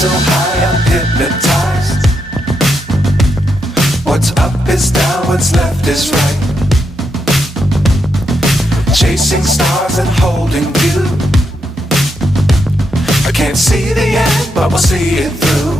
so high, I'm hypnotized. What's up is down, what's left is right. Chasing stars and holding you. I can't see the end, but we'll see it through.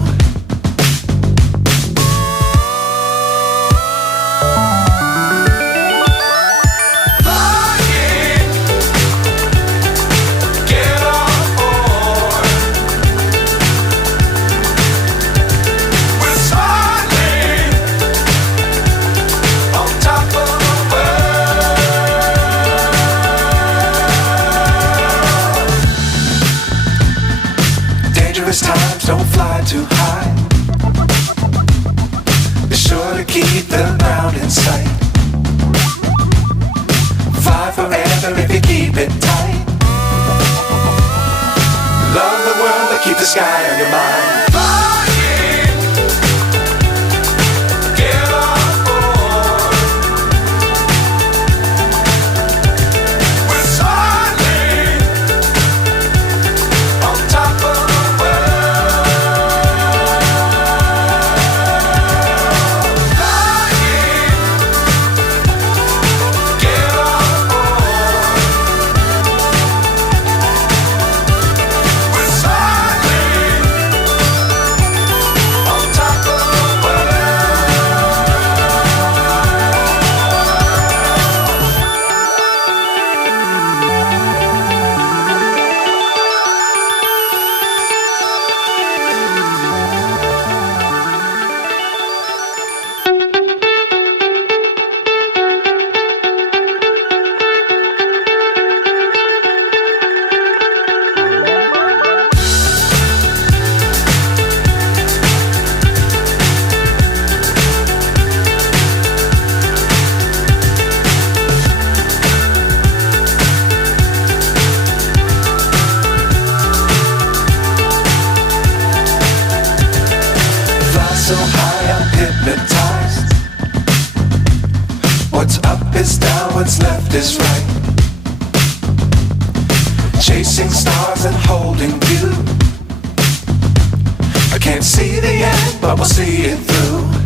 Times don't fly too high. Be sure to keep the ground in sight. Fly forever if you keep it tight. Love the world but keep the sky on your mind. So high, I'm hypnotized. What's up is down, what's left is right. Chasing stars and holding you. I can't see the end, but we'll see it through.